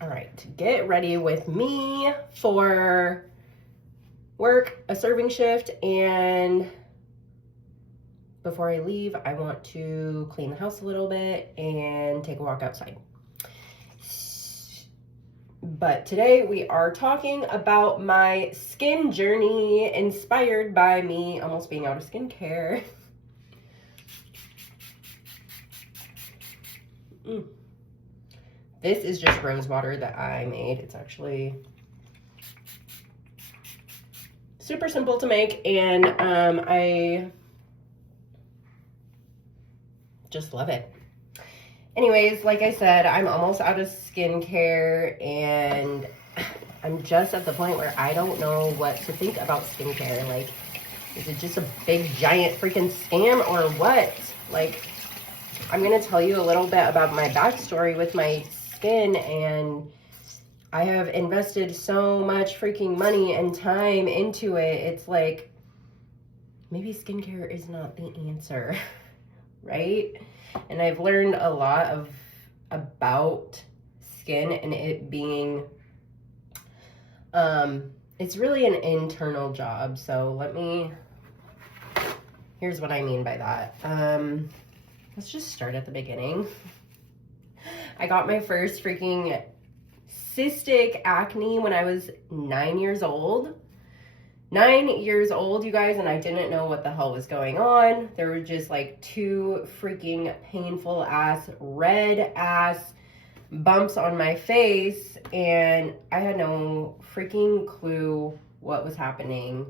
All right, get ready with me for work, a serving shift, and before I leave, I want to clean the house a little bit and take a walk outside. But today we are talking about my skin journey inspired by me almost being out of skincare. This is just rose water that I made. It's actually super simple to make, and I just love it. Anyways, like I said, I'm almost out of skincare, and I'm just at the point where I don't know what to think about skincare. Like, is it just a big, giant freaking scam or what? Like, I'm going to tell you a little bit about my backstory with my skin, and I have invested so much freaking money and time into it. It's like, maybe skincare is not the answer, right? And I've learned a lot about skin and it being, it's really an internal job. So here's what I mean by that. Let's just start at the beginning. I got my first freaking cystic acne when I was 9 years old. 9 years old, you guys, and I didn't know what the hell was going on. There were just like 2 freaking painful ass, red ass bumps on my face, and I had no freaking clue what was happening.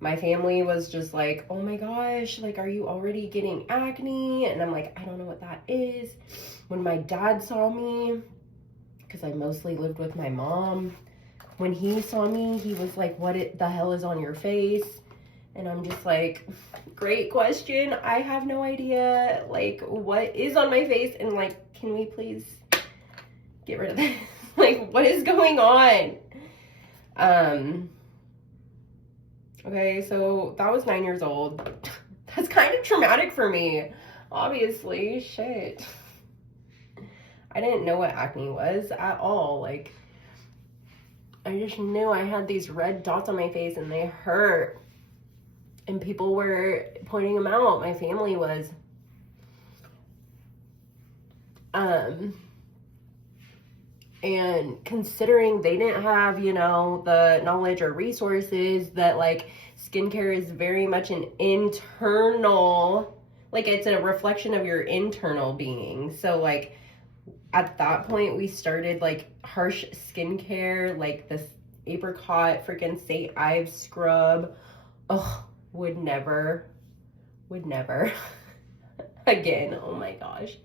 My family was just like, oh my gosh, like, are you already getting acne? And I'm like, I don't know what that is. When my dad saw me, because I mostly lived with my mom, when he saw me, he was like, what the hell is on your face? And I'm just like, great question. I have no idea, like, what is on my face? And like, can we please get rid of this? Like, what is going on? Okay, so that was 9 years old. That's kind of traumatic for me, obviously. Shit. I didn't know what acne was at all. Like, I just knew I had these red dots on my face and they hurt. And people were pointing them out. My family was. And considering they didn't have, you know, the knowledge or resources that, like, skincare is very much an internal, like, it's a reflection of your internal being. So, like, at that point, we started, like, harsh skincare, like this apricot freaking St. Ives scrub. Oh, would never again. Oh my gosh.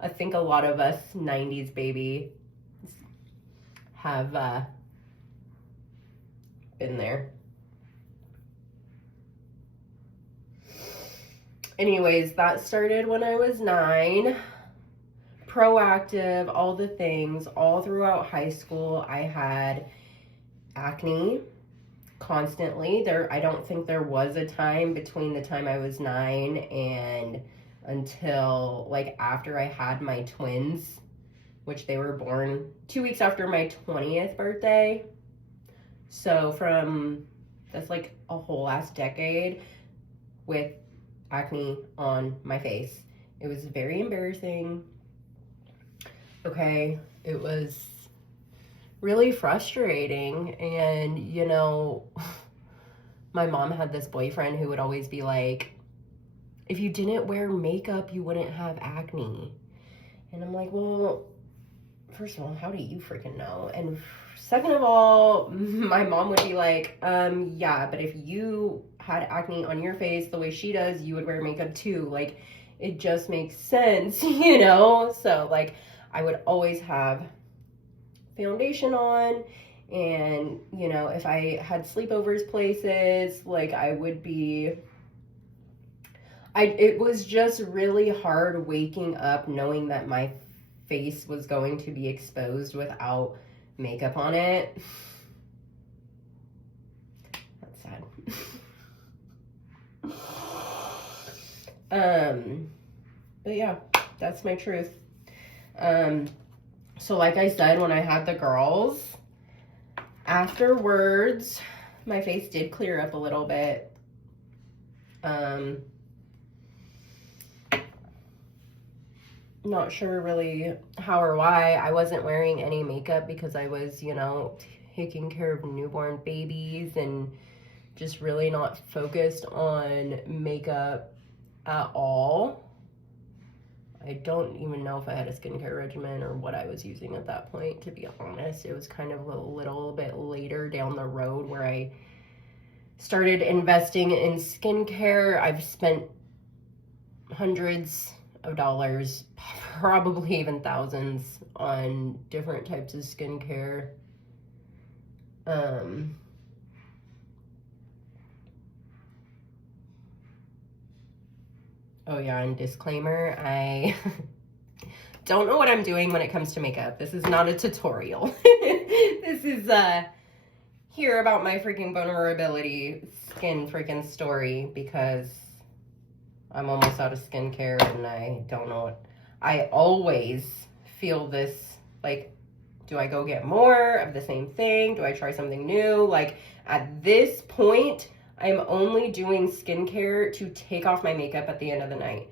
I think a lot of us 90s baby have been there. Anyways, that started when I was 9. Proactive, all the things, all throughout high school. I had acne constantly. I don't think there was a time between the time I was 9 and until, like, after I had my twins, which they were born 2 weeks after my 20th birthday. So that's like a whole ass decade with acne on my face. It was very embarrassing. Okay, it was really frustrating. And, you know, my mom had this boyfriend who would always be like, if you didn't wear makeup, you wouldn't have acne. And I'm like, well, first of all, how do you freaking know? And second of all, my mom would be like, yeah, but if you had acne on your face the way she does, you would wear makeup too. Like, it just makes sense, you know? So, like, I would always have foundation on, and, you know, if I had sleepovers places, like, it was just really hard waking up knowing that my face was going to be exposed without makeup on it. That's sad. But yeah, that's my truth. So like I said, when I had the girls, afterwards, my face did clear up a little bit. Not sure really how or why. I wasn't wearing any makeup because I was, you know, taking care of newborn babies and just really not focused on makeup at all. I don't even know if I had a skincare regimen or what I was using at that point, to be honest. It was kind of a little bit later down the road where I started investing in skincare. I've spent hundreds of dollars, probably even thousands, on different types of skincare. Oh yeah, and disclaimer, I don't know what I'm doing when it comes to makeup. This is not a tutorial. This is hear about my freaking vulnerability skin freaking story, because I'm almost out of skincare and I don't know what. I always feel this, like, do I go get more of the same thing? Do I try something new? Like, at this point, I'm only doing skincare to take off my makeup at the end of the night.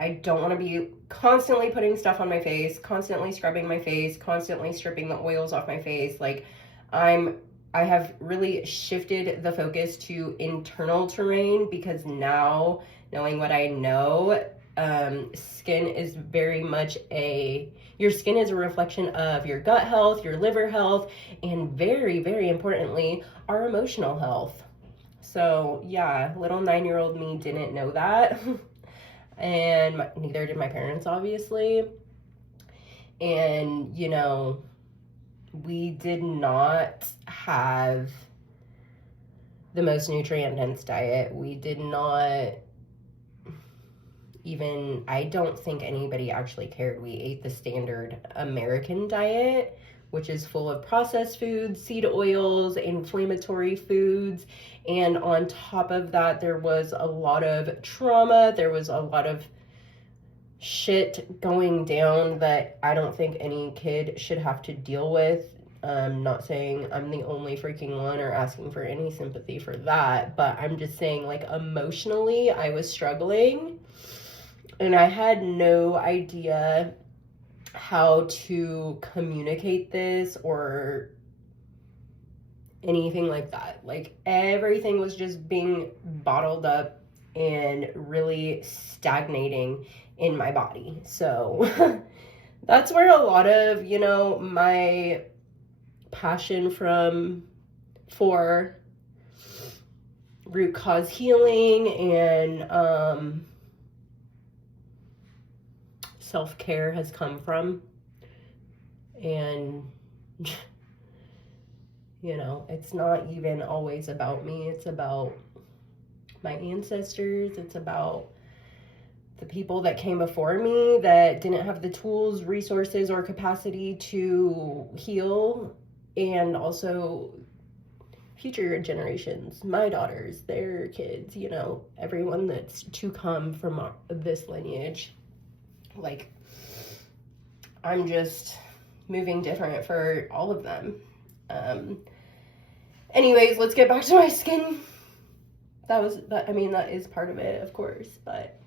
I don't want to be constantly putting stuff on my face, constantly scrubbing my face, constantly stripping the oils off my face. Like, I have really shifted the focus to internal terrain, because now, knowing what I know, skin is very much your skin is a reflection of your gut health, your liver health, and very, very importantly, our emotional health. So yeah, little 9-year-old me didn't know that. And neither did my parents, obviously. And, you know, we did not have the most nutrient-dense diet. We did not even, I don't think anybody actually cared. We ate the standard American diet, which is full of processed foods, seed oils, inflammatory foods. And on top of that, there was a lot of trauma. There was a lot of shit going down that I don't think any kid should have to deal with. I'm not saying I'm the only freaking one or asking for any sympathy for that, but I'm just saying, like, emotionally, I was struggling. And I had no idea how to communicate this or anything like that. Like, everything was just being bottled up and really stagnating in my body. So that's where a lot of, you know, my passion for root cause healing and self-care has come from. And you know, it's not even always about me. It's about my ancestors. It's about the people that came before me that didn't have the tools, resources, or capacity to heal. And also future generations, my daughters, their kids, you know, everyone that's to come from this lineage. Like, I'm just moving different for all of them. Anyways, let's get back to my skin. That is part of it, of course, but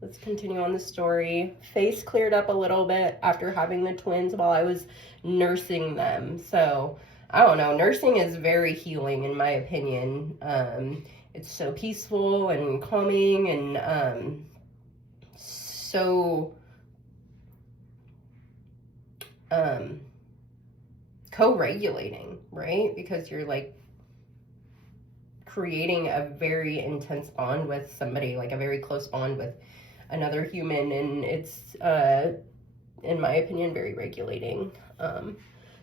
let's continue on the story. Face cleared up a little bit after having the twins while I was nursing them. So, I don't know, nursing is very healing in my opinion. It's so peaceful and calming and so co-regulating, right? Because you're like creating a very intense bond with somebody, like a very close bond with another human, and it's in my opinion very regulating.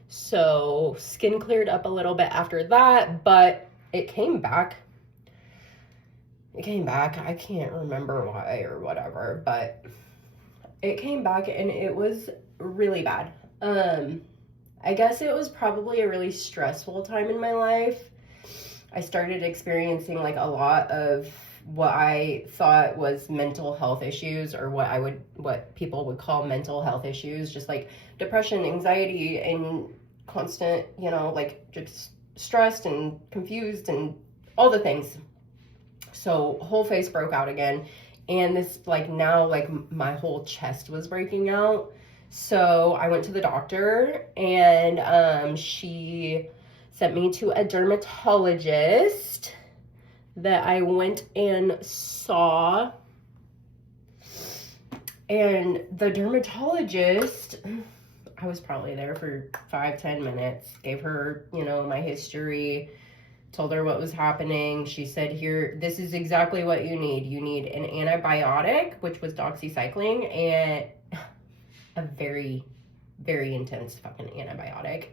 So skin cleared up a little bit after that, but it came back. I can't remember why or whatever, but it came back and it was really bad. I guess it was probably a really stressful time in my life. I started experiencing like a lot of what I thought was mental health issues, or what people would call mental health issues, just like depression, anxiety, and constant, like just stressed and confused and all the things. So whole face broke out again, and this, like, now, like, my whole chest was breaking out. So I went to the doctor, and she sent me to a dermatologist that I went and saw. And the dermatologist, I was probably there for 5-10 minutes, gave her, my history, told her what was happening. She said, here, this is exactly what you need. You need an antibiotic, which was doxycycline, and a very, very intense fucking antibiotic.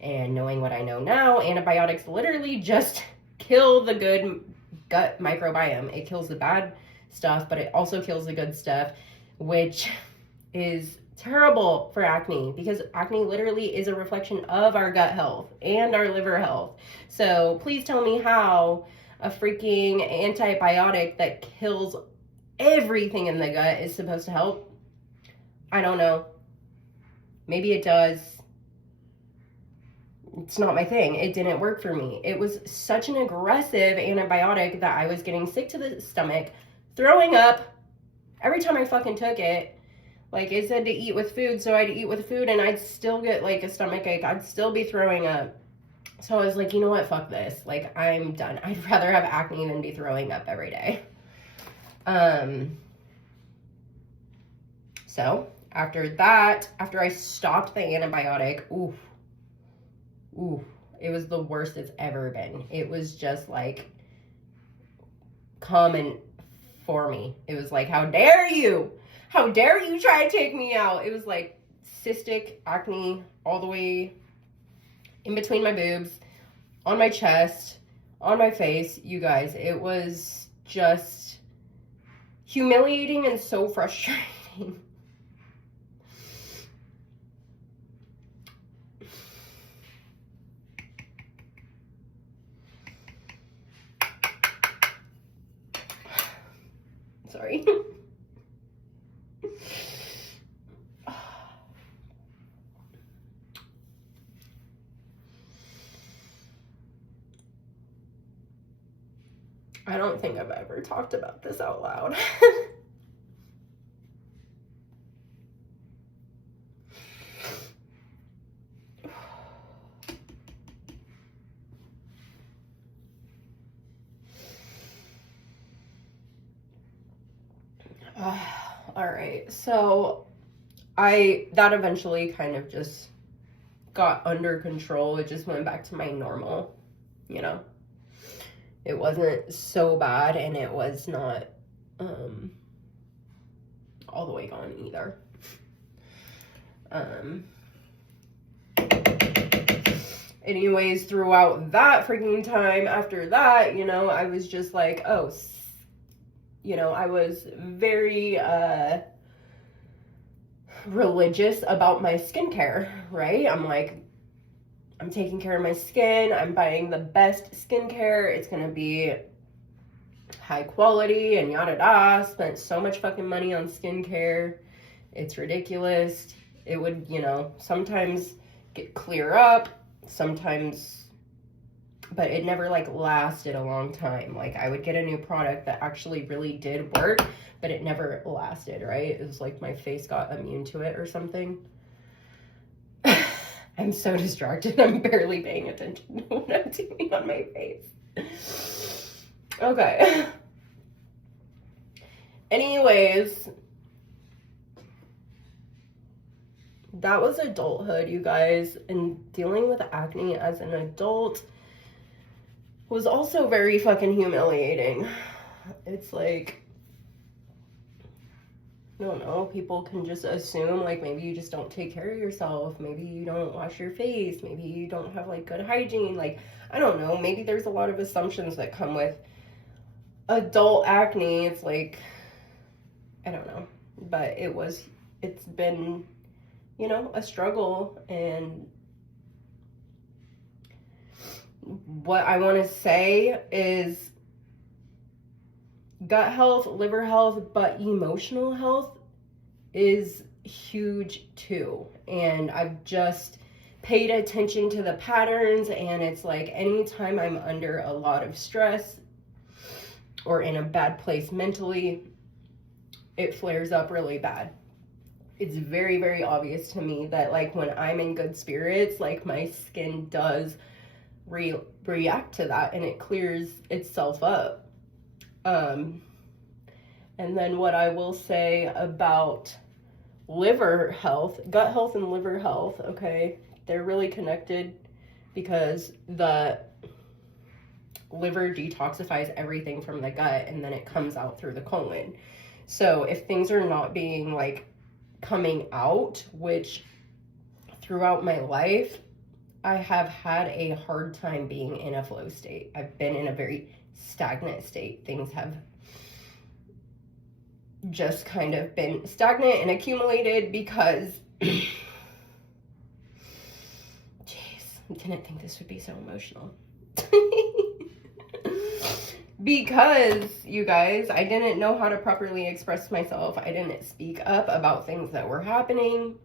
And knowing what I know now, antibiotics literally just kill the good gut microbiome. It kills the bad stuff, but it also kills the good stuff, which is terrible for acne, because acne literally is a reflection of our gut health and our liver health. So please tell me how a freaking antibiotic that kills everything in the gut is supposed to help. I don't know. Maybe it does. It's not my thing. It didn't work for me. It was such an aggressive antibiotic that I was getting sick to the stomach, throwing up every time I fucking took it. Like, it said to eat with food, so I'd eat with food, and I'd still get, like, a stomach ache. I'd still be throwing up. So I was like, you know what? Fuck this. Like, I'm done. I'd rather have acne than be throwing up every day. So after that, after I stopped the antibiotic, it was the worst it's ever been. It was just, like, common for me. It was like, how dare you? How dare you try to take me out? It was like cystic acne all the way in between my boobs, on my chest, on my face. You guys, it was just humiliating and so frustrating. Sorry. I don't think I've ever talked about this out loud. All right, so that eventually kind of just got under control. It just went back to my normal, It wasn't so bad, and it was not all the way gone either. Anyways, throughout that freaking time after that, I was just like, oh, I was very religious about my skincare, right? I'm like, I'm taking care of my skin. I'm buying the best skincare. It's going to be high quality and yada da. Spent so much fucking money on skincare. It's ridiculous. It would, sometimes clear up, sometimes, but it never, like, lasted a long time. Like, I would get a new product that actually really did work, but it never lasted, right? It was like my face got immune to it or something. I'm so distracted. I'm barely paying attention to what I'm doing on my face. Okay. Anyways, that was adulthood, you guys. And dealing with acne as an adult was also very fucking humiliating. It's like, I don't know, people can just assume, like, maybe you just don't take care of yourself, maybe you don't wash your face, maybe you don't have, like, good hygiene, like, I don't know, maybe there's a lot of assumptions that come with adult acne. It's like, I don't know, but it's been, a struggle. And what I want to say is, gut health, liver health, but emotional health is huge too. And I've just paid attention to the patterns, and it's like anytime I'm under a lot of stress or in a bad place mentally, it flares up really bad. It's very, very obvious to me that like when I'm in good spirits, like my skin does react to that and it clears itself up. And then what I will say about liver health, gut health and liver health, okay, they're really connected because the liver detoxifies everything from the gut and then it comes out through the colon. So if things are not being like coming out, which throughout my life, I have had a hard time being in a flow state. I've been in a very stagnant state. Things have just kind of been stagnant and accumulated because, jeez, I didn't think this would be so emotional. Because, you guys, I didn't know how to properly express myself. I didn't speak up about things that were happening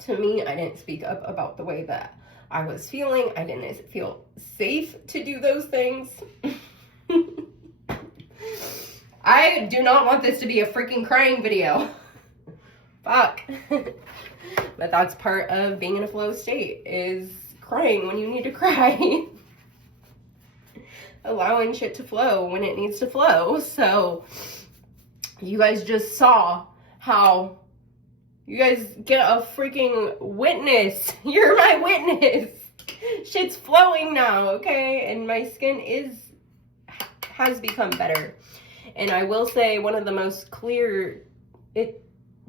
to me. I didn't speak up about the way that I was feeling. I didn't feel safe to do those things. I do not want this to be a freaking crying video. Fuck. But that's part of being in a flow state, is crying when you need to cry. Allowing shit to flow when it needs to flow. So you guys just saw how you guys get a freaking witness. You're my witness. Shit's flowing now, okay? And my skin has become better. And I will say one of the most clear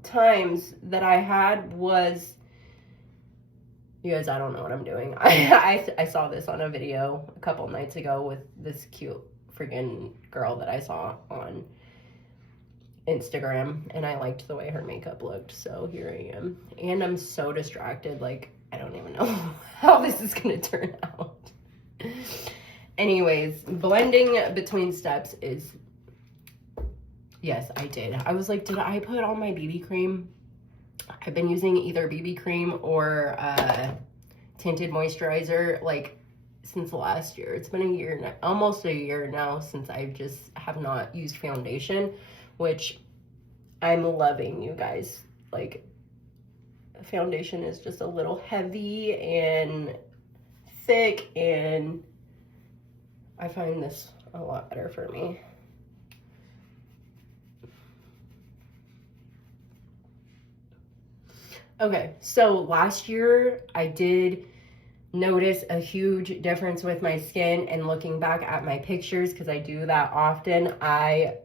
times that I had was, you guys, I don't know what I'm doing. I saw this on a video a couple nights ago with this cute freaking girl that I saw on Instagram, and I liked the way her makeup looked, so here I am. And I'm so distracted, like, I don't even know how this is gonna turn out. Anyways, blending between steps is, yes, I did. I was like, did I put on my BB cream? I've been using either BB cream or tinted moisturizer like since last year. It's been a year now, almost a year now, since I just have not used foundation, which I'm loving, you guys. Like, foundation is just a little heavy and thick, and I find this a lot better for me. Okay, so last year I did notice a huge difference with my skin, and looking back at my pictures, because I do that often, I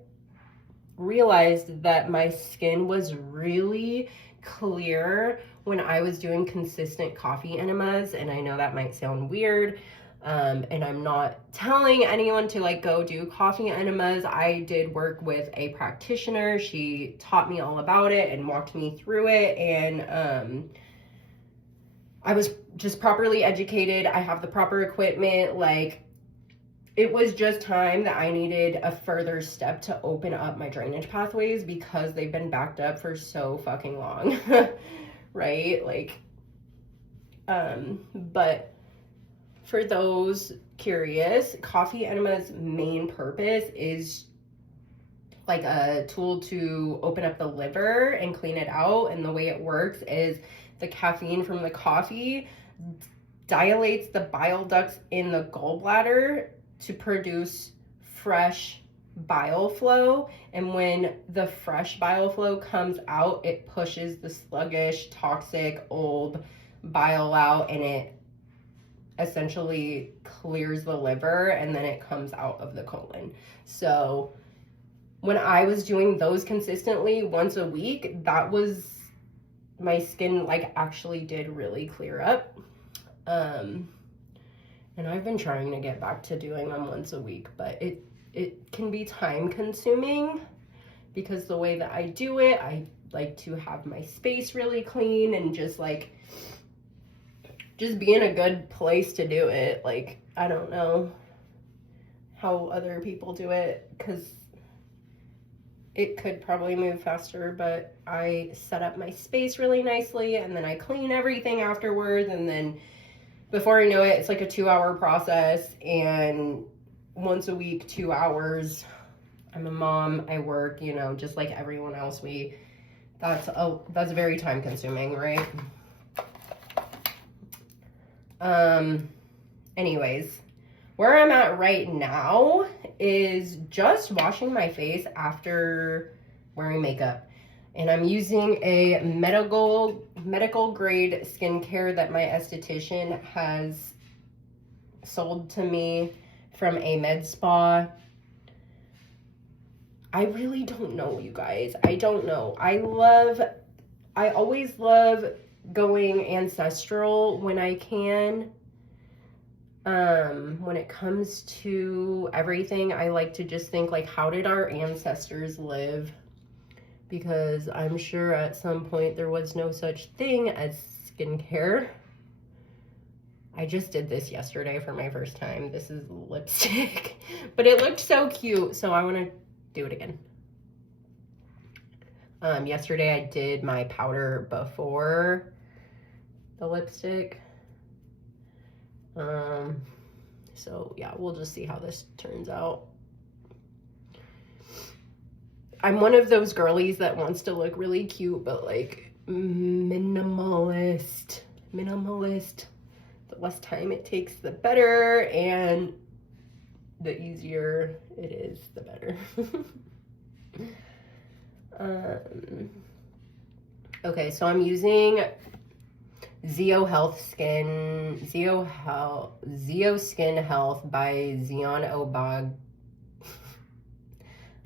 realized that my skin was really clear when I was doing consistent coffee enemas. And I know that might sound weird, and I'm not telling anyone to like go do coffee enemas. I did work with a practitioner. She taught me all about it and walked me through it, and I was just properly educated. I have the proper equipment. Like, it was just time that I needed a further step to open up my drainage pathways, because they've been backed up for so fucking long. Right? Like, but for those curious, coffee enema's main purpose is like a tool to open up the liver and clean it out. And the way it works is the caffeine from the coffee dilates the bile ducts in the gallbladder to produce fresh bile flow. And when the fresh bile flow comes out, it pushes the sluggish, toxic, old bile out, and it essentially clears the liver, and then it comes out of the colon. So when I was doing those consistently once a week, that was, my skin like actually did really clear up. And I've been trying to get back to doing them once a week, but it can be time consuming, because the way that I do it, I like to have my space really clean and just be in a good place to do it. Like, I don't know how other people do it, because it could probably move faster, but I set up my space really nicely, and then I clean everything afterwards, and then before I know it, it's like a 2-hour process, and once a week, 2 hours. I'm a mom, I work, you know, just like everyone else. That's very time consuming, right? Anyways, where I'm at right now is just washing my face after wearing makeup. And I'm using a medical grade skincare that my esthetician has sold to me from a med spa. I really don't know, you guys. I don't know. I always love going ancestral when I can. When it comes to everything, I like to just think, like, how did our ancestors live? Because I'm sure at some point there was no such thing as skincare. I just did this yesterday for my first time. This is lipstick, but it looked so cute, so I want to do it again. Yesterday I did my powder before the lipstick. So yeah, we'll just see how this turns out. I'm one of those girlies that wants to look really cute, but like minimalist. The less time it takes, the better, and the easier it is, the better. Okay, so I'm using Zeo Skin Health by Zion Obag.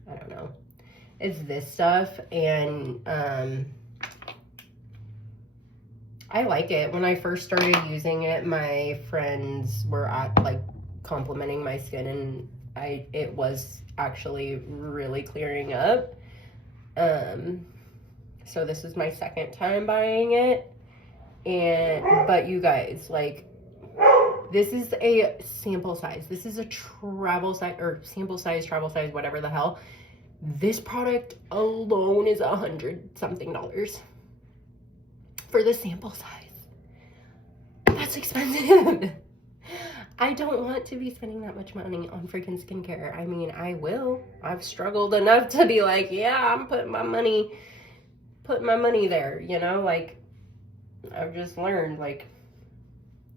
I don't know. It's this stuff, and I like it. When I first started using it, my friends were like complimenting my skin, and it was actually really clearing up. So this is my second time buying it, but you guys, like, this is a sample size. This is a travel size, or sample size, travel size, whatever the hell. This product alone is $100-something for the sample size. That's expensive. I don't want to be spending that much money on freaking skincare. I mean, I will. I've struggled enough to be like, yeah, I'm putting my money there, you know? Like, I've just learned, like,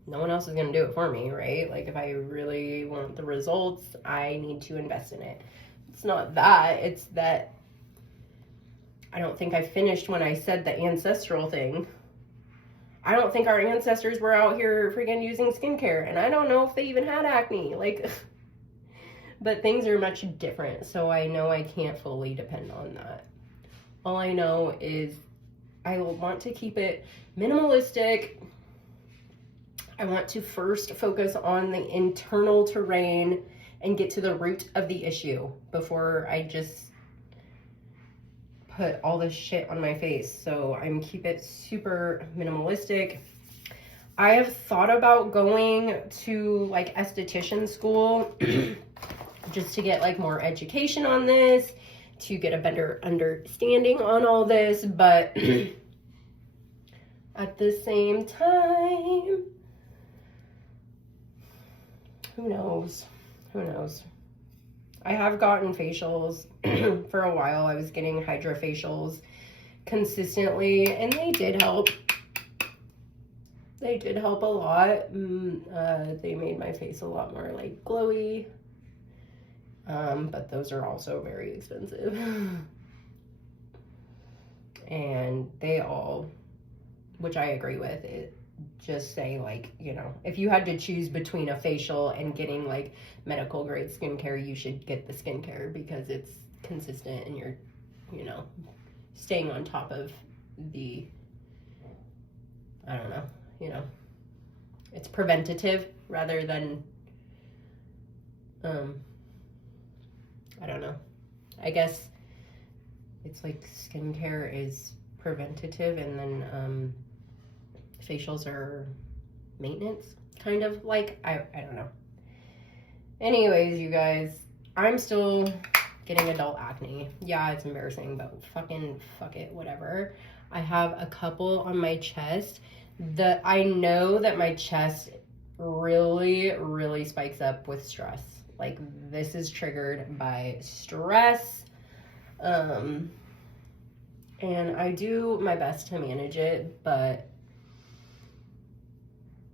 no one else is going to do it for me, right? Like, if I really want the results, I need to invest in it. It's not that. It's that I don't think I finished when I said the ancestral thing. I don't think our ancestors were out here freaking using skincare, and I don't know if they even had acne. Like, but things are much different, so I know I can't fully depend on that. All I know is I want to keep it minimalistic. I want to first focus on the internal terrain and get to the root of the issue before I just put all this shit on my face. So I'm keep it super minimalistic. I have thought about going to like esthetician school just to get like more education on this, to get a better understanding on all this, but at the same time, who knows? I have gotten facials for a while. I was getting hydrofacials consistently, and they did help. They did help a lot. They made my face a lot more like glowy, but those are also very expensive. And they all, which I agree with, it just say like, you know, if you had to choose between a facial and getting like medical grade skincare, you should get the skincare because it's consistent and you're, you know, staying on top of the, I don't know, you know, it's preventative rather than, I don't know. I guess it's like skincare is preventative and then, facials are maintenance, kind of like, I don't know. Anyways, you guys, I'm still getting adult acne. Yeah, it's embarrassing, but fucking fuck it, whatever. I have a couple on my chest. I know that my chest really, really spikes up with stress. Like, this is triggered by stress. And I do my best to manage it, but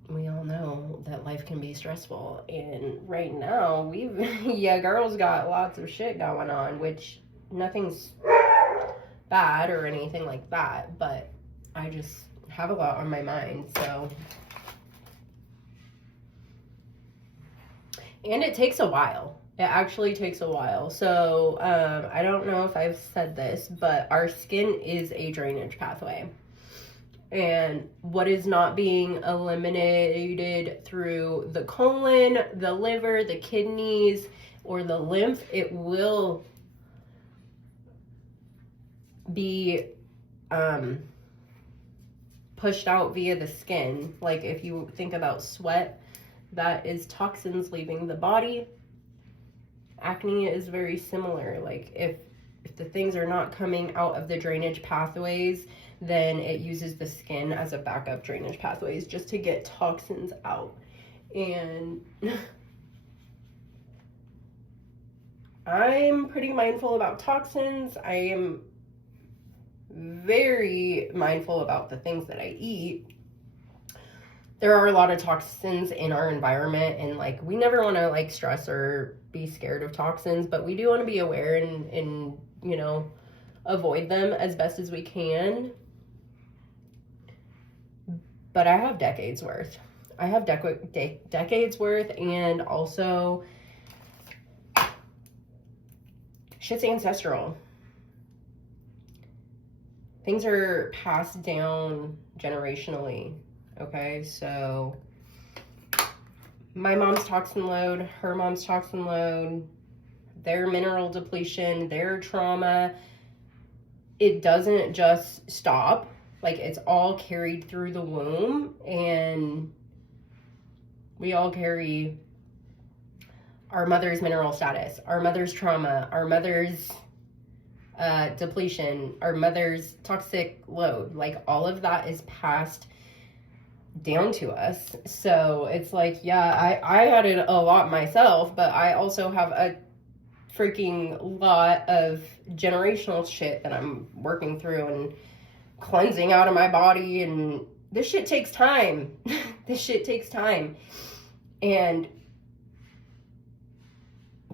we all know that life can be stressful. And right now, yeah, girls got lots of shit going on, which nothing's bad or anything like that, but I just have a lot on my mind, so. And it takes a while. It actually takes a while. So, I don't know if I've said this, but our skin is a drainage pathway. And what is not being eliminated through the colon, the liver, the kidneys, or the lymph, it will be pushed out via the skin. Like, if you think about sweat, that is toxins leaving the body. Acne is very similar. Like, if the things are not coming out of the drainage pathways, then it uses the skin as a backup drainage pathways just to get toxins out. And I'm pretty mindful about toxins. I am very mindful about the things that I eat. There are a lot of toxins in our environment, and like, we never want to like stress or be scared of toxins, but we do want to be aware and you know, avoid them as best as we can. But I have decades worth. I have decades worth, and also shit's ancestral. Things are passed down generationally. Okay, so my mom's toxin load, her mom's toxin load, their mineral depletion, their trauma, it doesn't just stop. Like, it's all carried through the womb, and we all carry our mother's mineral status, our mother's trauma, our mother's depletion, our mother's toxic load. Like, all of that is passed down to us. So it's like, yeah, I had it a lot myself, but I also have a freaking lot of generational shit that I'm working through and cleansing out of my body, and this shit takes time. This shit takes time, and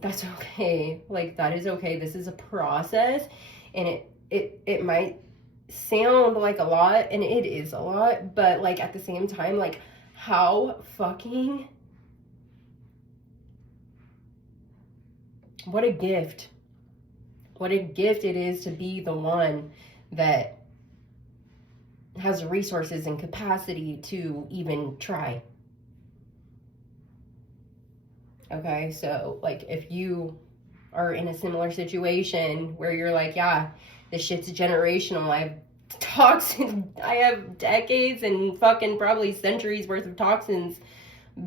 that's okay. Like, that is okay. This is a process, and it might sound like a lot, and it is a lot, but like, at the same time, like, how fucking, what a gift it is to be the one that has resources and capacity to even try. Okay, so like, if you are in a similar situation where you're like, yeah, this shit's generational, I have toxins, I have decades and fucking probably centuries worth of toxins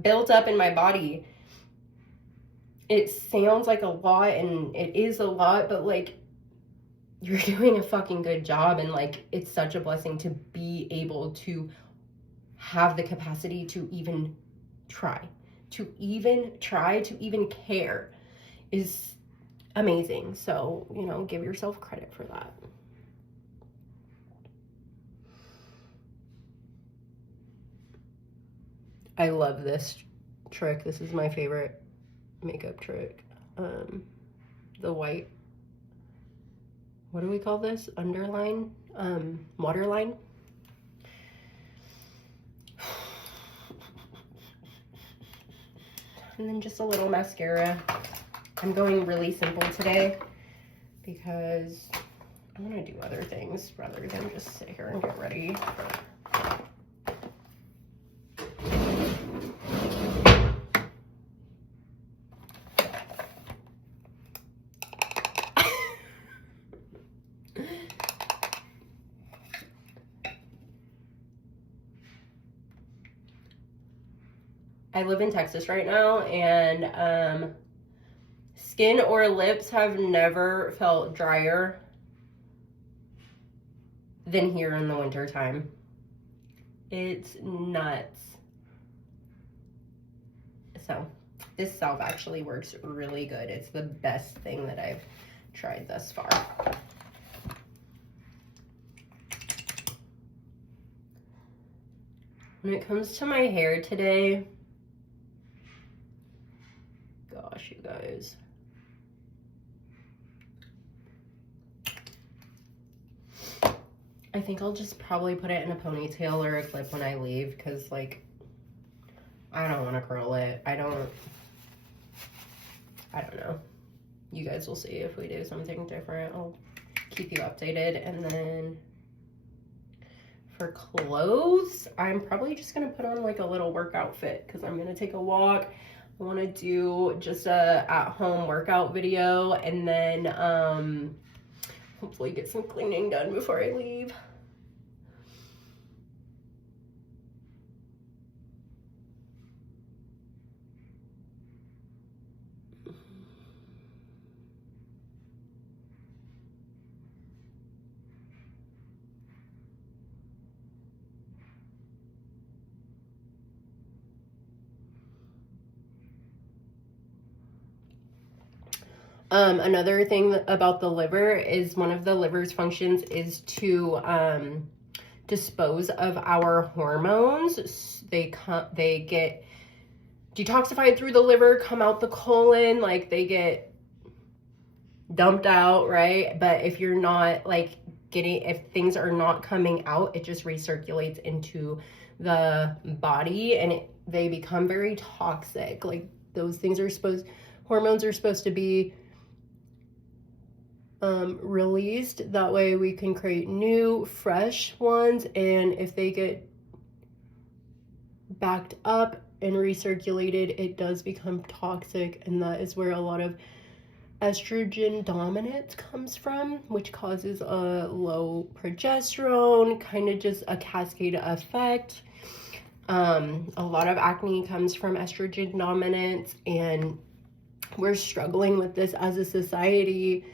built up in my body. It sounds like a lot, and it is a lot, but like, you're doing a fucking good job, and like, it's such a blessing to be able to have the capacity to even try, to even care is amazing. So, you know, give yourself credit for that. I love this trick. This is my favorite makeup trick. The white, what do we call this? Underline? Waterline? And then just a little mascara. I'm going really simple today because I want to do other things rather than just sit here and get ready. I live in Texas right now, and skin or lips have never felt drier than here in the winter time. It's nuts. So this salve actually works really good. It's the best thing that I've tried thus far. When it comes to my hair today, gosh, you guys. I think I'll just probably put it in a ponytail or a clip when I leave, because, like, I don't want to curl it. I don't know. You guys will see if we do something different. I'll keep you updated. And then for clothes, I'm probably just going to put on like a little workout fit because I'm going to take a walk. I want to do just a at-home workout video, and then hopefully get some cleaning done before I leave. Another thing about the liver is one of the liver's functions is to dispose of our hormones. They get detoxified through the liver, come out the colon, like they get dumped out, right? But if you're not like if things are not coming out, it just recirculates into the body, and they become very toxic. Like those things are hormones are supposed to be released. That way we can create new, fresh ones. And if they get backed up and recirculated, it does become toxic. And that is where a lot of estrogen dominance comes from, which causes a low progesterone, kind of just a cascade effect. A lot of acne comes from estrogen dominance, and we're struggling with this as a society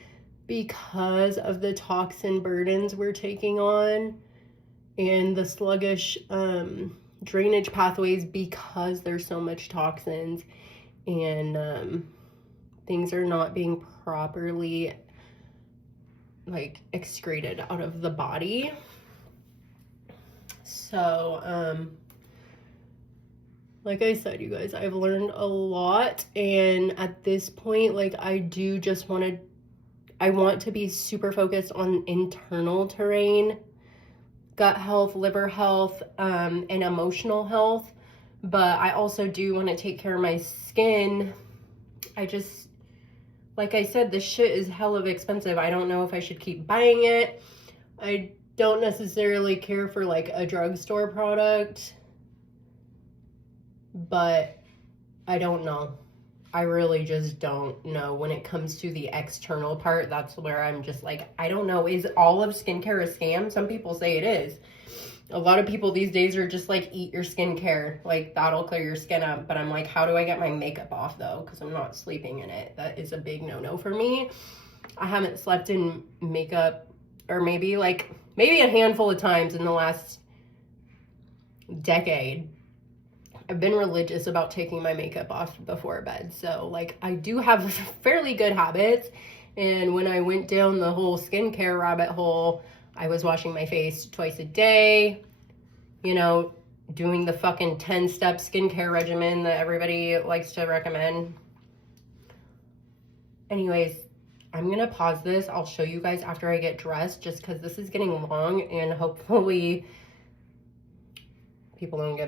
because of the toxin burdens we're taking on and the sluggish drainage pathways, because there's so much toxins and things are not being properly like excreted out of the body. So like I said, you guys, I've learned a lot, and at this point, like I want to be super focused on internal terrain, gut health, liver health, and emotional health. But I also do want to take care of my skin. Like I said, this shit is hell of expensive. I don't know if I should keep buying it. I don't necessarily care for like a drugstore product, but I don't know. I really just don't know. When it comes to the external part, that's where I'm just like, I don't know. Is all of skincare a scam? Some people say it is. A lot of people these days are just like, eat your skincare. Like, that'll clear your skin up. But I'm like, how do I get my makeup off, though? Because I'm not sleeping in it. That is a big no-no for me. I haven't slept in makeup, or maybe a handful of times in the last decade. I've been religious about taking my makeup off before bed. So like, I do have fairly good habits. And when I went down the whole skincare rabbit hole, I was washing my face twice a day, you know, doing the fucking 10-step skincare regimen that everybody likes to recommend. Anyways, I'm going to pause this. I'll show you guys after I get dressed, just because this is getting long, and hopefully people don't get